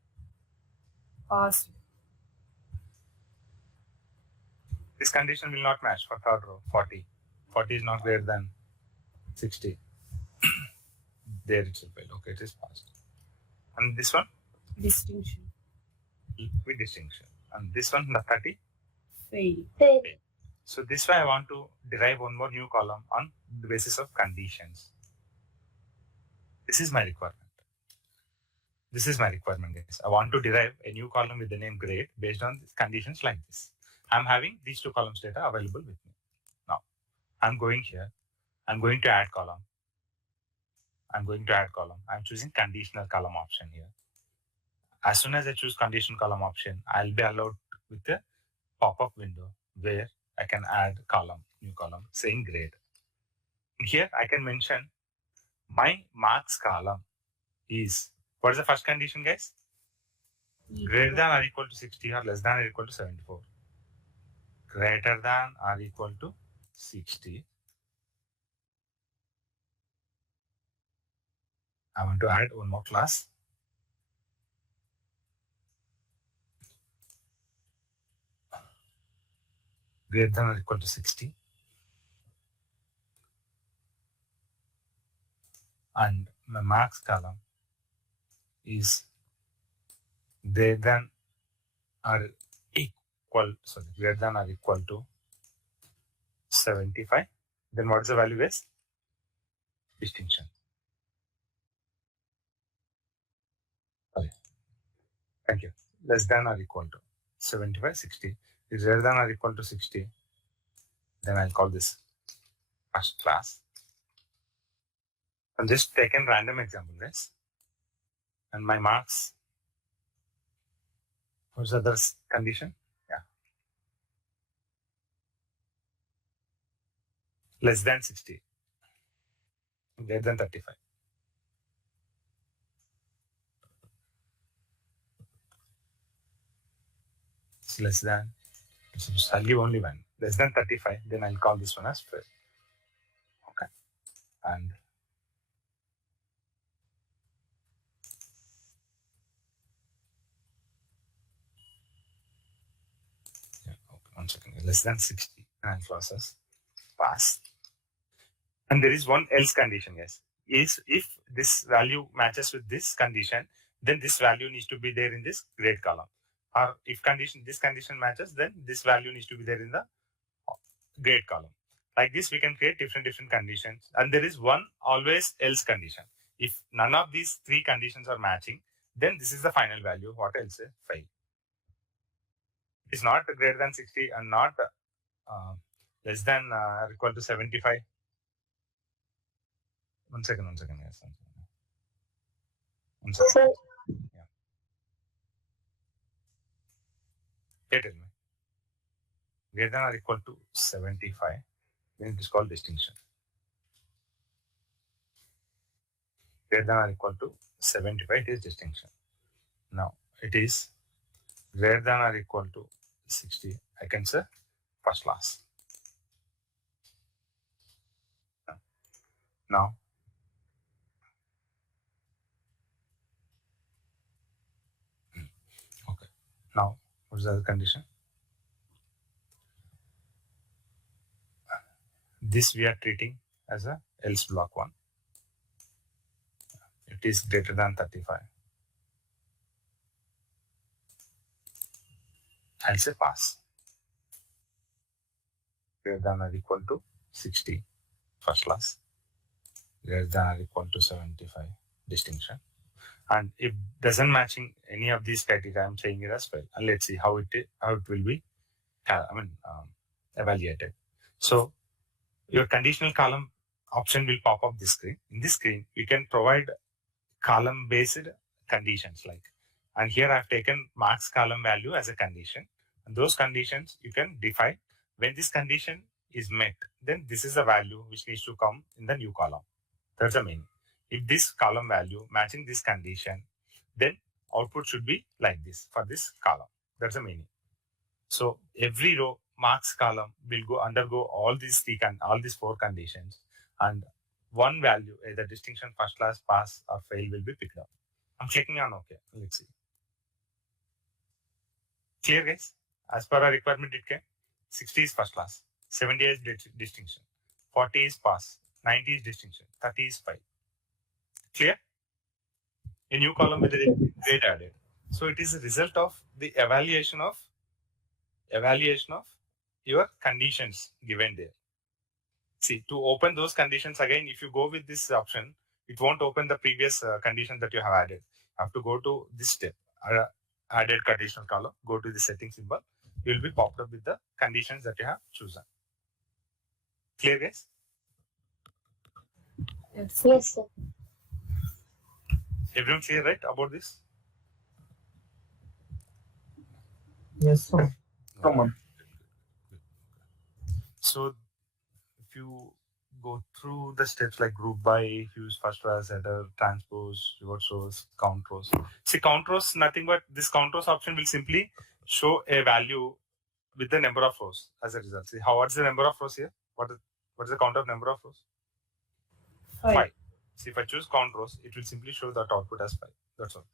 Passed. this condition will not match for third row, 40. 40 is not greater than 60. There it will fail. Okay, it is passed. And this one Distinction. with distinction. And this one, the 30. Fail. Fail. So this way I want to derive one more new column on the basis of conditions. This is my requirement. This is my requirement, guys. I want to derive a new column with the name grade based on conditions like this. I'm having these two columns data available with me. Now, I'm going here. I'm going to add column. I'm choosing conditional column option here. As soon as I choose conditional column option, I'll be allowed with a pop-up window where I can add column, new column, saying grade. Here I can mention my marks column is, what is the first condition, guys? Greater than or equal to 60 or less than or equal to 74. Greater than or equal to 60. I want to add one more class. Greater than or equal to 60. And my marks column is greater than or greater than or equal to 75. Then what is the value, guys? Distinction. Sorry. Thank you. Less than or equal to 75, 60. Is greater than or equal to 60. Then I'll call this first class. I'm just taking random example, guys. And my marks. What's the other condition? Yeah. Less than 60. Greater than 35. It's less than. So I'll give only one. Less than 35. Then I'll call this one as fail. Okay. And yeah, okay, 1 second. Less than 60. And I'll close as pass. And there is one else condition, yes. Is if this value matches with this condition, then this value needs to be there in this grade column. Or if this condition matches, then this value needs to be there in the grade column. Like this, we can create different conditions. And there is one always else condition. If none of these three conditions are matching, then this is the final value. What else? Fail. It's not greater than 60 and not less than or equal to 75. One second, yes. One second. Sir, Tell me. Greater than or equal to 75, then it is called distinction. Greater than or equal to 75, it is distinction. Now, it is greater than or equal to 60, I can say first class. Now, okay. Now, what is the other condition? This we are treating as a else block 1. it is greater than 35. I'll say pass. Greater than or equal to 60, first class. Greater than or equal to 75, distinction. And if doesn't matching any of these criteria, I'm saying it as well. And let's see how it will be evaluated. So your conditional column option will pop up this screen. In this screen, you can provide column based conditions like, and here I've taken marks column value as a condition, and those conditions you can define. When this condition is met, then this is the value which needs to come in the new column. That's the meaning. If this column value matching this condition, then output should be like this for this column. That's the meaning. So every row marks column will undergo all these four conditions, and one value, either distinction, first class, pass, or fail, will be picked up. I'm clicking on OK. Let's see. Clear, guys? As per our requirement, it came. 60 is first class, 70 is distinction, 40 is pass, 90 is distinction, 30 is fail. Clear? A new column with a grade added. So it is a result of the evaluation of your conditions given there. See, to open those conditions again, if you go with this option, it won't open the previous condition that you have added. You have to go to this step, added conditional column, go to the setting symbol. You will be popped up with the conditions that you have chosen. Clear, guys? Yes. Yes, sir. Everyone clear, right, about this? Yes, sir. Come on. So if you go through the steps like group by, use first class, header, transpose, pivot rows, count rows. See, count rows, nothing but this count rows option will simply show a value with the number of rows as a result. See, what's the number of rows here? What is the count of number of rows? 5. See, if I choose count rows, it will simply show that output as 5. That's all.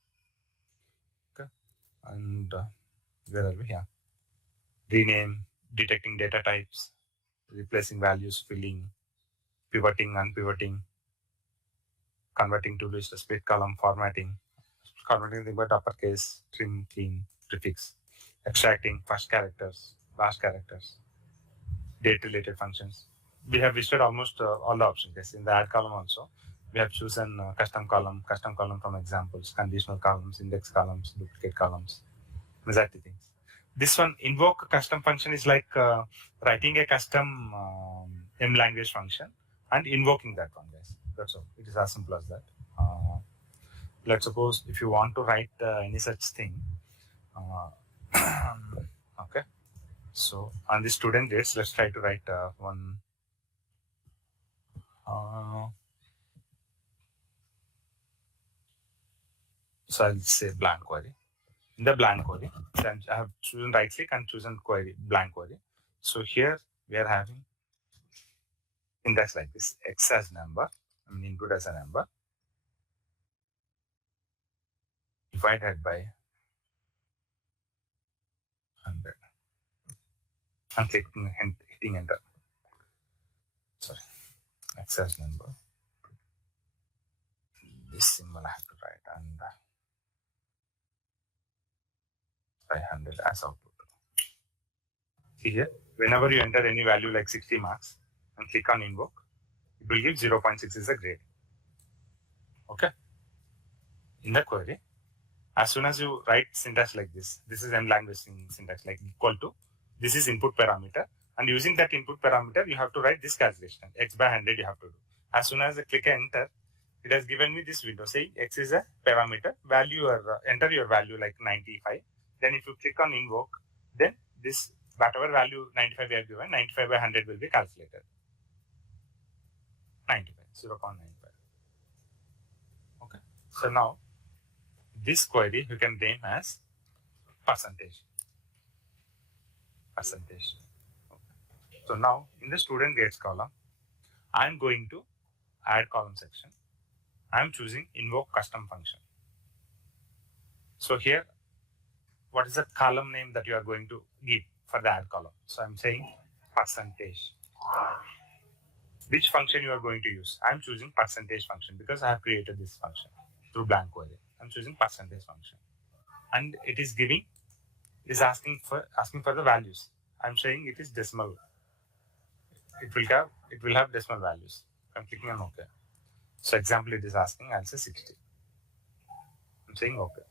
Okay. And where are we here? Rename, detecting data types, replacing values, filling, pivoting, unpivoting, converting to list, split column, formatting, converting the word uppercase, trim, clean, prefix, extracting first characters, last characters, date related functions. We have listed almost all the options. Yes, in the add column also, we have chosen custom column from examples, conditional columns, index columns, duplicate columns, exactly things. This one, invoke custom function, is like writing a custom M language function and invoking that one, guys. That's all. It is as simple as that. Let's suppose if you want to write any such thing. Okay. So on the student dates, let's try to write one. So I'll say blank query. In the blank query, then I have chosen right click and chosen query, blank query. So here we are having index like this, x as number, input as a number, divided by 100. I'm hitting enter. Sorry, x as number. This symbol I have to write, and 500 as output. See here, whenever you enter any value like 60 marks and click on invoke, it will give 0.6 is a grade. Okay. In the query, as soon as you write syntax like this is M language syntax, like equal to, this is input parameter, and using that input parameter, you have to write this calculation, x by 100 you have to do. As soon as I click enter, it has given me this window saying x is a parameter, value or enter your value like 95. Then if you click on invoke, then this whatever value 95 we have given, 95 by 100 will be calculated. 95, 0.95. Okay. So now this query you can name as percentage. Okay. So now in the student grades column, I'm going to add column section. I'm choosing invoke custom function. So here, what is the column name that you are going to give for the add column? So I'm saying percentage. Which function you are going to use? I'm choosing percentage function because I have created this function. through blank query. I'm choosing percentage function, and it is asking for the values. I'm saying it is decimal. It will have decimal values. I'm clicking on OK. So example, it is asking, I'll say 60. I'm saying OK.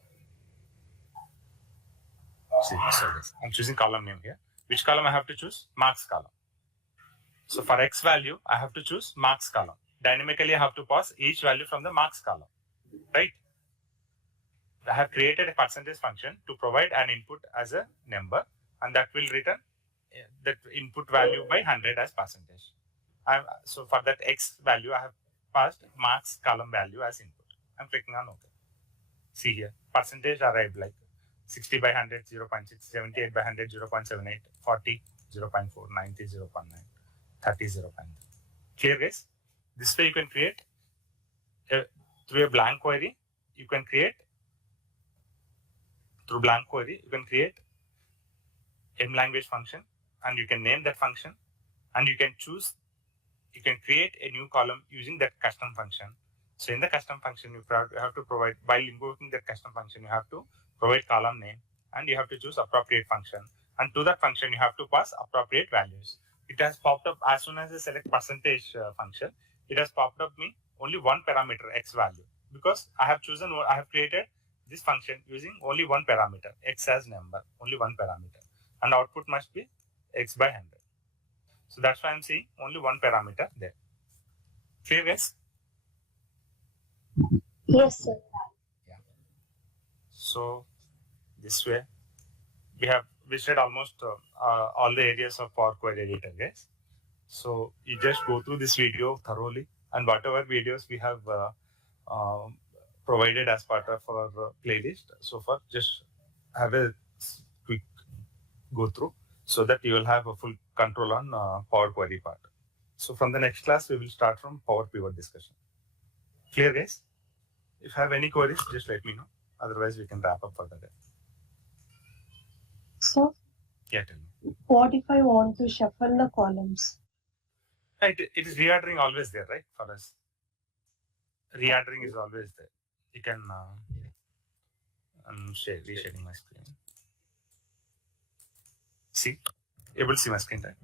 See, so this. I'm choosing column name here. Which column I have to choose? Marks column. So for X value, I have to choose marks column. Dynamically, I have to pass each value from the marks column, right? I have created a percentage function to provide an input as a number, and that will return that input value by 100 as percentage. So for that X value, I have passed marks column value as input. I'm clicking on OK. See here, percentage arrived like 60 by 100, 0.6, 78 by 100, 0.78, 40, 0.4, 90, 0.9, 30, 0.3. Clear, guys? This way you can create, through a blank query, you can create M language function, and you can name that function, and you can create a new column using that custom function. So in the custom function, you have to provide, while invoking that custom function, you have to provide column name, and you have to choose appropriate function. And to that function, you have to pass appropriate values. It has popped up as soon as I select percentage function. It has popped up me only one parameter, X value, because I have created this function using only one parameter, X as number, only one parameter, and output must be X by 100. So that's why I'm seeing only one parameter there. Clear, guys? Yes, sir. Yeah. So this way we have visited almost all the areas of Power Query Editor, guys. So you just go through this video thoroughly, and whatever videos we have provided as part of our playlist so far, just have a quick go through so that you will have a full control on Power Query part. So from the next class, we will start from Power Pivot discussion. Clear, guys? If you have any queries, just let me know. Otherwise, we can wrap up for the day. So, Yeah, tell me. what if I want to shuffle the columns? It is reordering always there, right? For us, reordering is always there. You can resharing my screen. See, able to see my screen, right?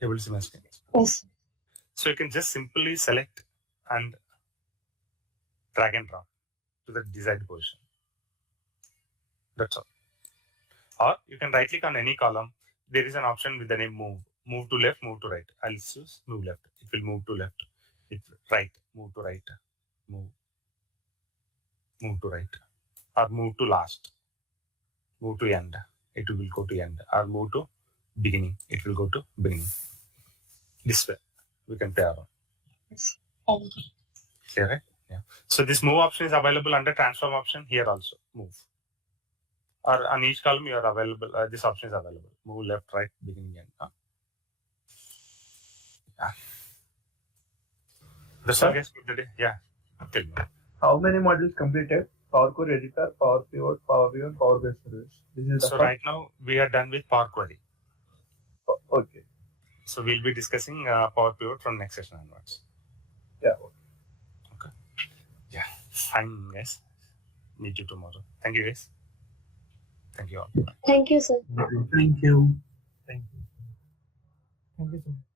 Able to see my screen. Yes. So you can just simply select and drag and drop to the desired position. That's all. Or you can right click on any column. There is an option with the name move. Move to left, move to right. I'll choose move left. It will move to left. It right, move to right. Move to right. Or move to last. Move to end. It will go to end. Or move to beginning. It will go to beginning. This way we can play around. Yes. Clear, right? Yeah. So this move option is available under transform option here also. Move. Or on each column you are available. This option is available. Move left, right, beginning, end. Yeah. That's all, guys, for today. Yeah. Tell me. How many modules completed? Power Query Editor, Power Pivot, Power View, and Power Base Service. This is the So right now we are done with Power Query. Okay. So we'll be discussing Power Pivot from next session onwards. Yeah. Okay. Yeah. Fine, guys. Meet you tomorrow. Thank you, guys. Thank you all. Thank you, sir. Thank you. Thank you. Thank you so much.